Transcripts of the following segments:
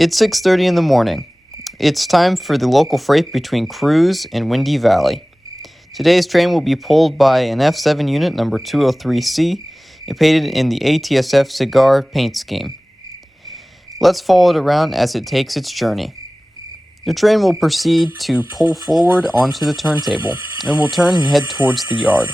It's 6:30 in the morning. It's time for the local freight between Cruz and Windy Valley. Today's train will be pulled by an F7 unit number 203C, painted in the ATSF cigar paint scheme. Let's follow it around as it takes its journey. The train will proceed to pull forward onto the turntable and will turn and head towards the yard.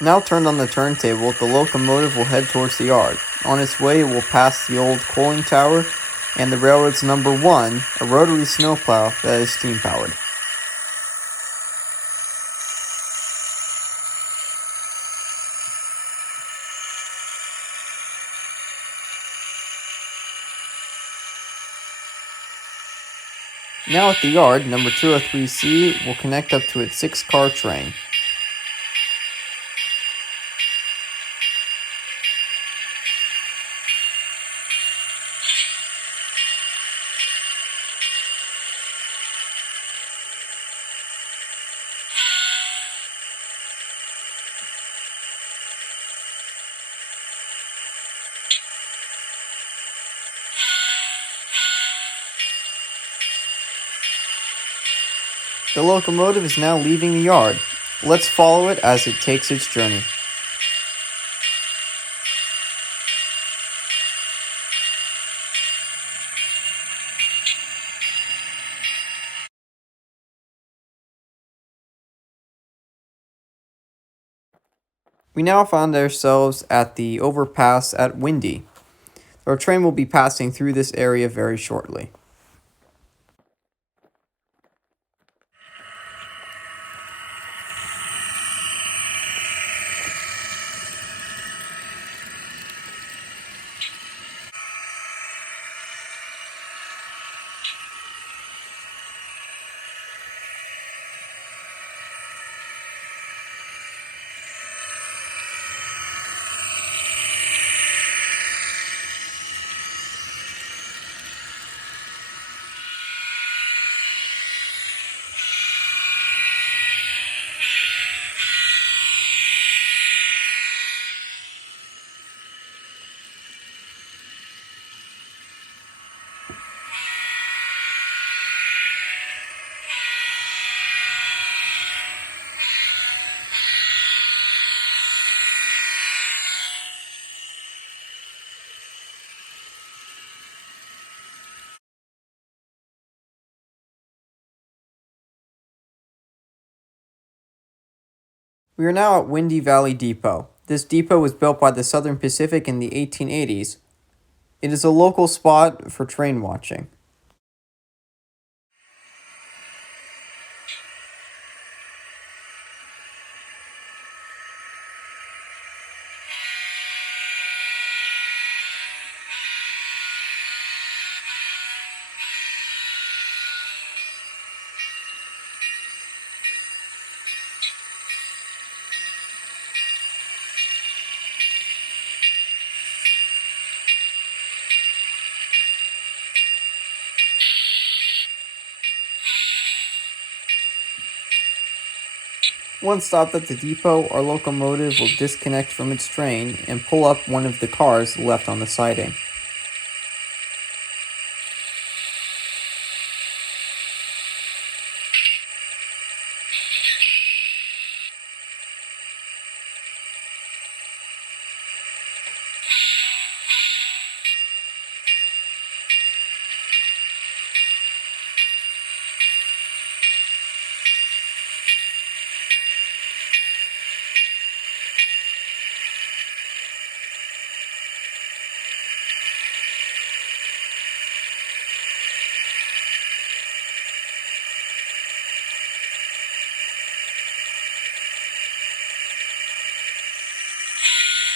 Now turned on the turntable, the locomotive will head towards the yard. On its way, it will pass the old coaling tower and the railroad's number 1, a rotary snowplow that is steam-powered. Now at the yard, number 203C will connect up to its 6-car train. The locomotive is now leaving the yard. Let's follow it as it takes its journey. We now find ourselves at the overpass at Windy. Our train will be passing through this area very shortly. We are now at Windy Valley Depot. This depot was built by the Southern Pacific in the 1880s. It is a local spot for train watching. Once stopped at the depot, our locomotive will disconnect from its train and pull up one of the cars left on the siding.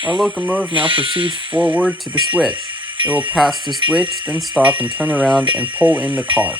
Our locomotive now proceeds forward to the switch. It will pass the switch, then stop and turn around and pull in the car.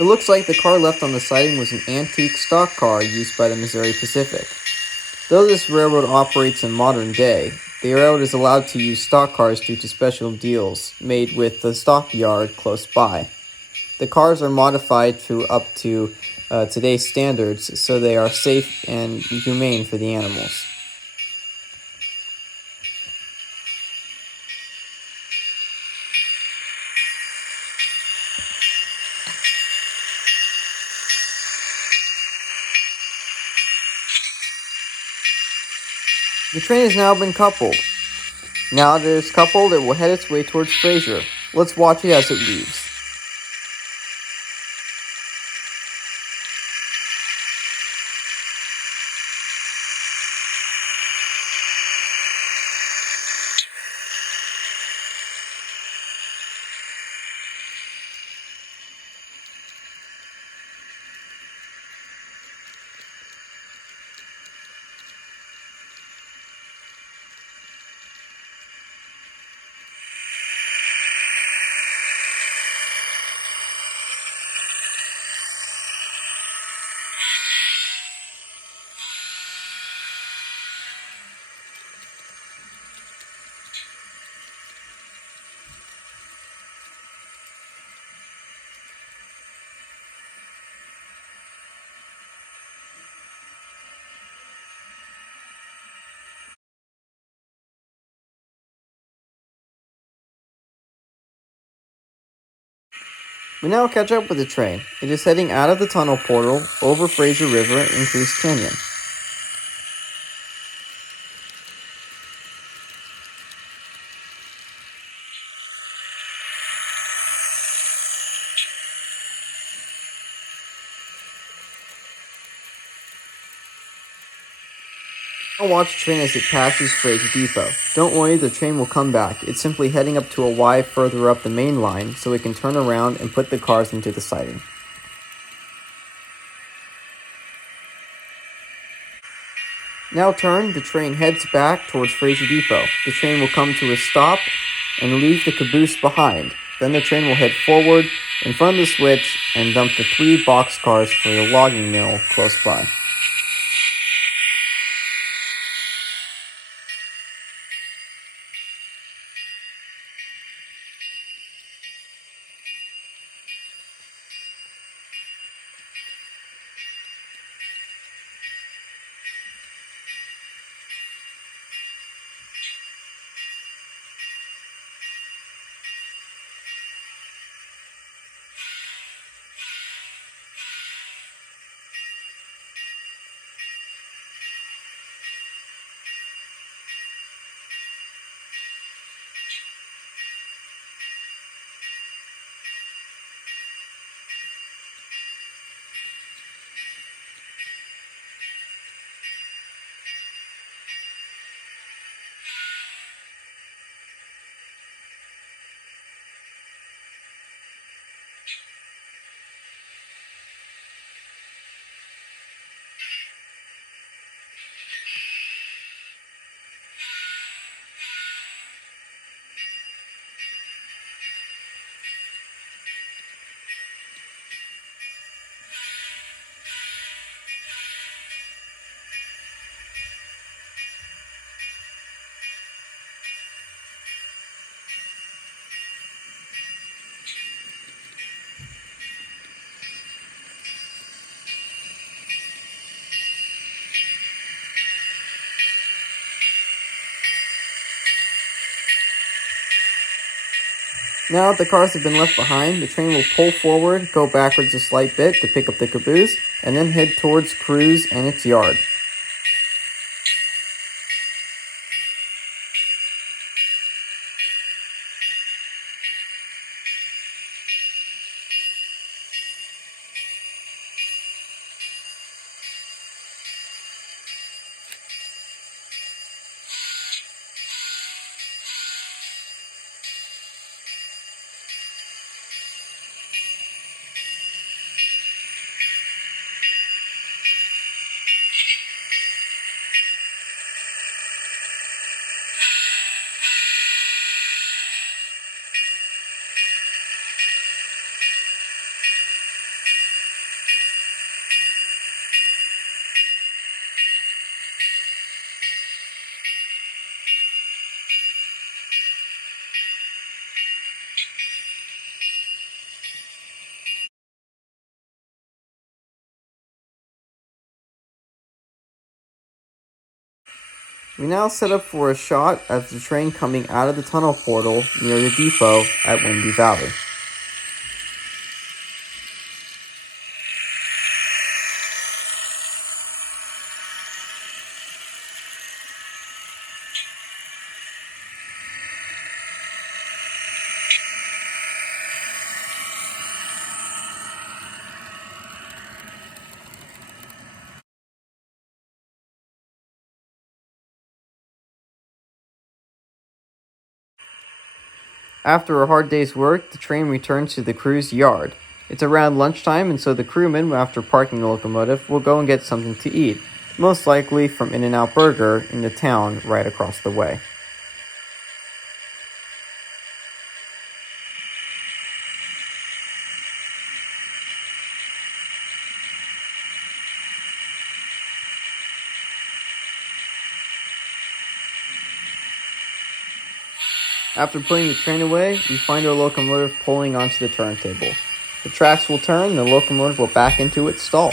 It looks like the car left on the siding was an antique stock car used by the Missouri Pacific. Though this railroad operates in modern day, the railroad is allowed to use stock cars due to special deals made with the stockyard close by. The cars are modified to up to today's standards, so they are safe and humane for the animals. The train has now been coupled. Now that it is coupled, it will head its way towards Fraser. Let's watch it as it leaves. We now catch up with the train. It is heading out of the tunnel portal, over Fraser River, and Increase Canyon. Now watch the train as it passes Fraser Depot. Don't worry, the train will come back. It's simply heading up to a Y further up the main line so it can turn around and put the cars into the siding. Now turned, the train heads back towards Fraser Depot. The train will come to a stop and leave the caboose behind. Then the train will head forward in front of the switch and dump the 3 boxcars for the logging mill close by. Now that the cars have been left behind, the train will pull forward, go backwards a slight bit to pick up the caboose, and then head towards Cruz and its yard. We now set up for a shot of the train coming out of the tunnel portal near the depot at Windy Valley. After a hard day's work, the train returns to the crew's yard. It's around lunchtime, and so the crewmen, after parking the locomotive, will go and get something to eat, most likely from In-N-Out Burger in the town right across the way. After putting the train away, we find our locomotive pulling onto the turntable. The tracks will turn, and the locomotive will back into its stall.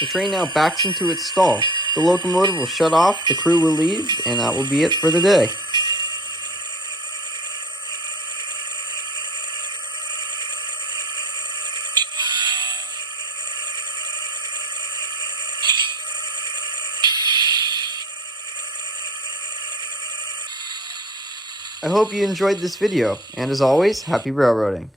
The train now backs into its stall. The locomotive will shut off, the crew will leave, and that will be it for the day. I hope you enjoyed this video, and as always, happy railroading.